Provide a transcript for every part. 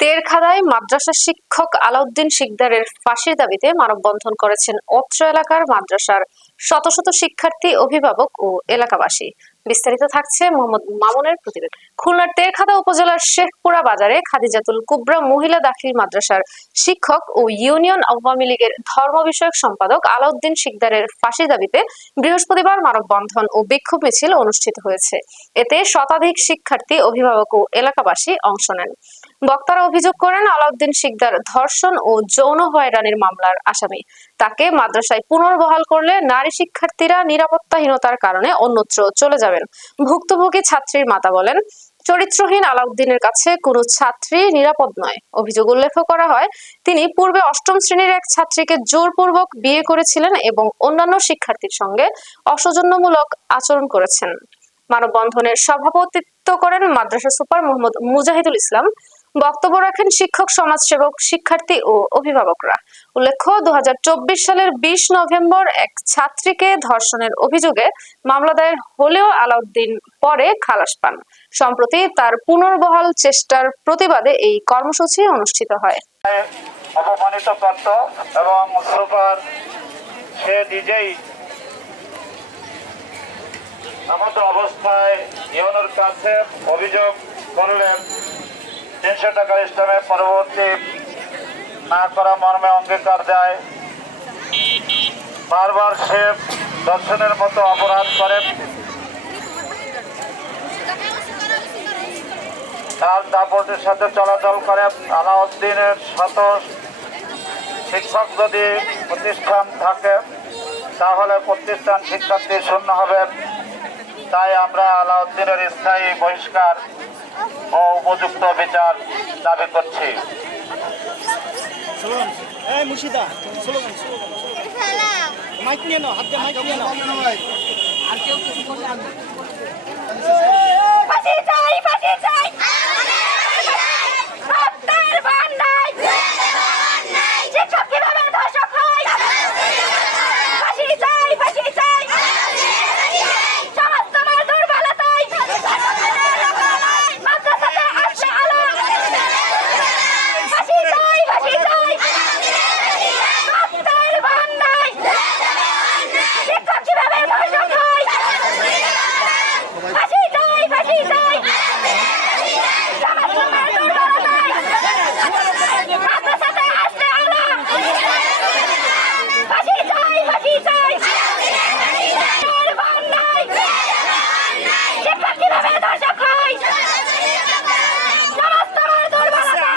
তেরখাদায় মাদ্রাসা শিক্ষক আলাউদ্দিন শিকদারের ফাঁসির দাবিতে মানববন্ধন করেছেন অত্র এলাকার মাদ্রাসার শত শত শিক্ষার্থী, অভিভাবক ও এলাকাবাসী। বিস্তারিত থাকছে মোহাম্মদ মামুনের প্রতিবেদন। খুলনার তেরখাদা উপজেলার শেখপুরা বাজারে খাদিজাতুল কুবরা মহিলা দাখিল মাদ্রাসার শিক্ষক ও ইউনিয়ন আওয়ামী লীগের ধর্ম বিষয়ক সম্পাদক আলাউদ্দিন শিকদারের ফাঁসি দাবিতে বৃহস্পতিবার মানববন্ধন ও বিক্ষোভ মিছিল অনুষ্ঠিত হয়েছে। এতে শতাধিক শিক্ষার্থী, অভিভাবক ও এলাকাবাসী অংশ নেন। বক্তারা অভিযোগ করেন, আলাউদ্দিন শিকদার ধর্ষণ ও যৌন হয়রানির মামলার আসামি। তাকে মাদ্রাসায় পুনর্বহাল করলে নারী শিক্ষার্থীরা নিরাপত্তাহীনতার কারণে অন্যত্র চলে যাবেন। ভুক্তভোগী ছাত্রীর মাতা বলেন, চরিত্রহীন আলাউদ্দিনের কাছে কোনো ছাত্রী নিরাপদ নয়। অভিযোগ উল্লেখ করা হয়, তিনি পূর্বে অষ্টম শ্রেণির এক ছাত্রীকে জোরপূর্বক বিয়ে করেছিলেন এবং অন্যান্য শিক্ষার্থীর সঙ্গে অসৌজন্যমূলক আচরণ করেছেন। মানববন্ধনের সভাপতিত্ব করেন মাদ্রাসা সুপার মোহাম্মদ মুজাহিদুল ইসলাম। বক্তব্য রাখেন শিক্ষক, সমাজসেবক, শিক্ষার্থী ও অভিভাবকরা। উল্লেখ্য দু সালের বিশ নভেম্বর এক ছাত্রীকে ধর্ষণের অভিযোগে মামলা দায়ের হলেও আলাউদ্দিন পরে খালাস পান। সম্প্রতি তার পুনর্বহাল চেষ্টার প্রতিবাদে এই কর্মসূচি অনুষ্ঠিত হয়। অপমানিত করত এবং সুপার সে নিজেই অবস্থায় কাছে অভিযোগ করলেন। তিনশো টাকার ইসলামের পরবর্তী না করা মর্মে অঙ্গীকার দেয়। বারবার সে দর্শনের মতো অপরাধ করে। তার দাপটের সাথে চলাচল করে আলাউদ্দিনের শত শিক্ষক যদি প্রতিষ্ঠান থাকে, তাহলে প্রতিষ্ঠান শিক্ষার্থী শূন্য হবে। তাই আমরা আলাউদ্দিনের স্থায়ী বহিষ্কার ও উপযুক্ত বিচার দাবি করছি। মাইক নিয়ে নাও হাত দিয়ে মাইক নিয়ে নাও। ফাঁসি চাই ফাঁসি চাই। হত্যার ভান্ডায় শিক্ষক কীভাবে ধর্ষক হয় ফাঁসি চাই ফাঁসি চাই সমাজ তোমার দুর্বলতায় মাদ্রাসাতে আসছে আলো ফাঁসি চাই ফাঁসি চাই হত্যার ভান্ডায় শিক্ষক কীভাবে ধর্ষক হয় ফাঁসি চাই ফাঁসি চাই সমাজ তোমার দুর্বলতায় মাদ্রাসাতে আসছে আলো ফাঁসি চাই ফাঁসি চাই হত্যার ভান্ডায় শিক্ষক কীভাবে ধর্ষক হয় সমাজ তোমার দুর্বলতায়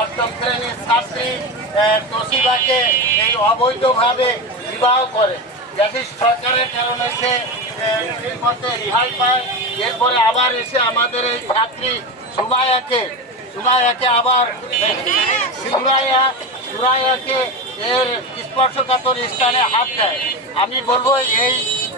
অষ্টম শ্রেণির আহ, এই অবৈধভাবে বিবাহ করে। ব্রিটিশ সরকারের কারণে সে এর মধ্যে রিহাই পায়। এরপরে আবার এসে আমাদের এই ছাত্রী সুমায়াকে সুমায়াকে আবার সুরাইয়া সুরাইয়াকে এর স্পর্শকাতর স্থানে হাত দেয়। আমি বলব এই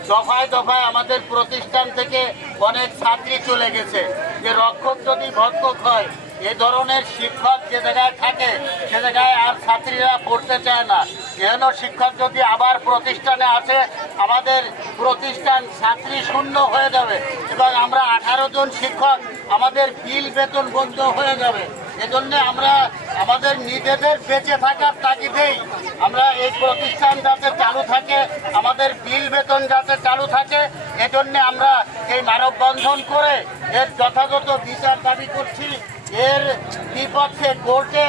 দফায় দফায় আমাদের প্রতিষ্ঠান থেকে অনেক ছাত্রী চলে গেছে। যে রক্ষক যদি ভক্ষক হয় এ ধরনের শিক্ষক যে জায়গায় থাকে, সে জায়গায় আর ছাত্রীরা পড়তে চায় না। যেন শিক্ষক যদি আবার প্রতিষ্ঠানে আসে, আমাদের প্রতিষ্ঠান ছাত্রী শূন্য হয়ে যাবে এবং আমরা আঠারো জন শিক্ষক, আমাদের বিল বেতন বন্ধ হয়ে যাবে। এজন্য আমরা আমাদের নিজেদের বেঁচে থাকার তাগিদেই আমরা এই প্রতিষ্ঠান যাতে চালু থাকে, আমাদের বিল বেতন যাতে চালু থাকে, এজন্য আমরা এই মানববন্ধন করে এর যথাযথ বিচার দাবি করছি। এর বিপক্ষে কোর্টে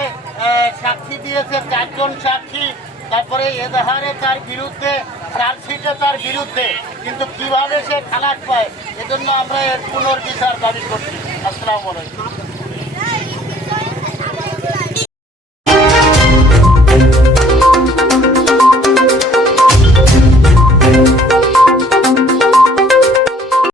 সাক্ষী দিয়েছে চারজন সাক্ষী। তারপরে এজাহারে তার বিরুদ্ধে চার্জশিটে তার বিরুদ্ধে। কিন্তু কীভাবে সে খালাস পায়, এজন্য আমরা এর পুনর্বিচার দাবি করছি। আসসালামু আলাইকুম।